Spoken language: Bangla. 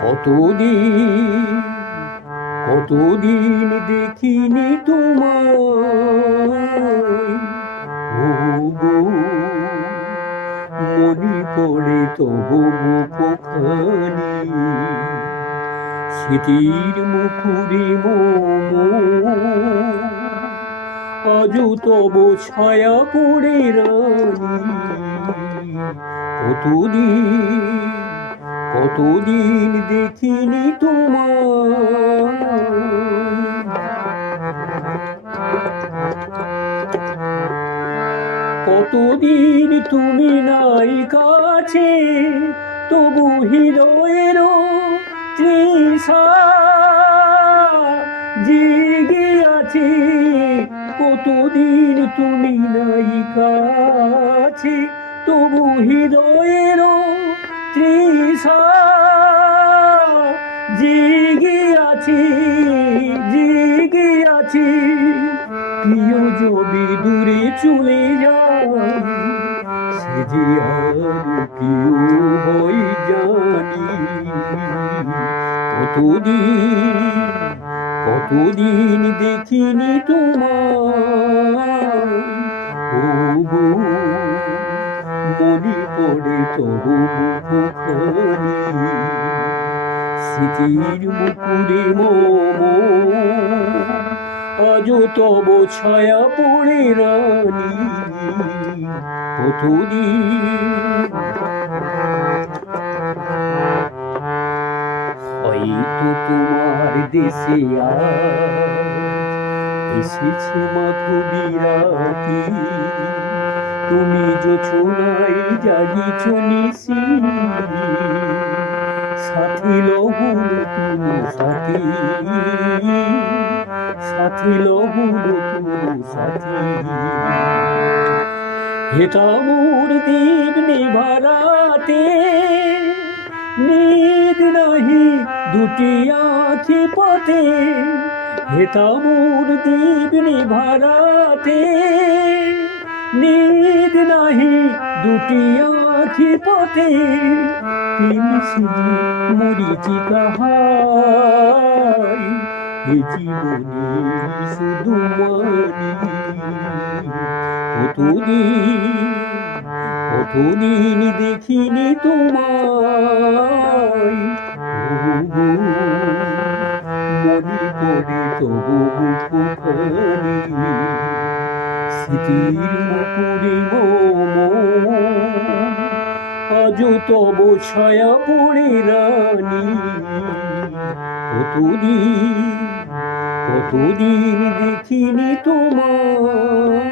কতদিন কতদিন দেখিনি তোমায়, ও গো মনে পড়ে তবু মুখখানি, স্মৃতির মুখুরে আজও তব ছায়া পড়ে রানী। কতদিন কতদিন দেখিনি তোমায়। কতদিন তুমি নাই কাছে, তবু হৃদয়ের তৃষা জেগে আছে। কতদিন তুমি নাই কাছে, তবু হৃদয়ের তৃষা জেগে আছে, জেগে আছে। প্রিয় যদি দূরে চলে যায়, সে যে আর কেউ হয় জানি। কতদিন কতদিন দেখিনি তোমায়, ও গো মনে পড়ে তবু মুখখানি, স্মৃতির মুকুরে আজও তব ছায়া পড়ে রানী। কতদিন হয়তো তোমার দেশে এসেছে মাধবী রাতি, তুমি জোছনায় জাগিছ নিশি, সাথী লহুল তুমি সাথী, সাথী লহুল তুমি সাথী। হেতা মোর দীপ নিভারাতে, নিদ নাহি দুটি আঁখি পথে। হেতা মোর দীপ নিভারাতে, নিদ নাহি দুটি আঁখি পথে। মরিচিকা হাই এ জীবনে শুধু মানি। কতদিন কতদিন দেখিনি তোমায়, মনে পড়ে তবু মুখখানি, স্মৃতির মুকুরে আজও তব ছায়া পড়ে রানী। কতদিন কতদিন দেখিনি তোমায়।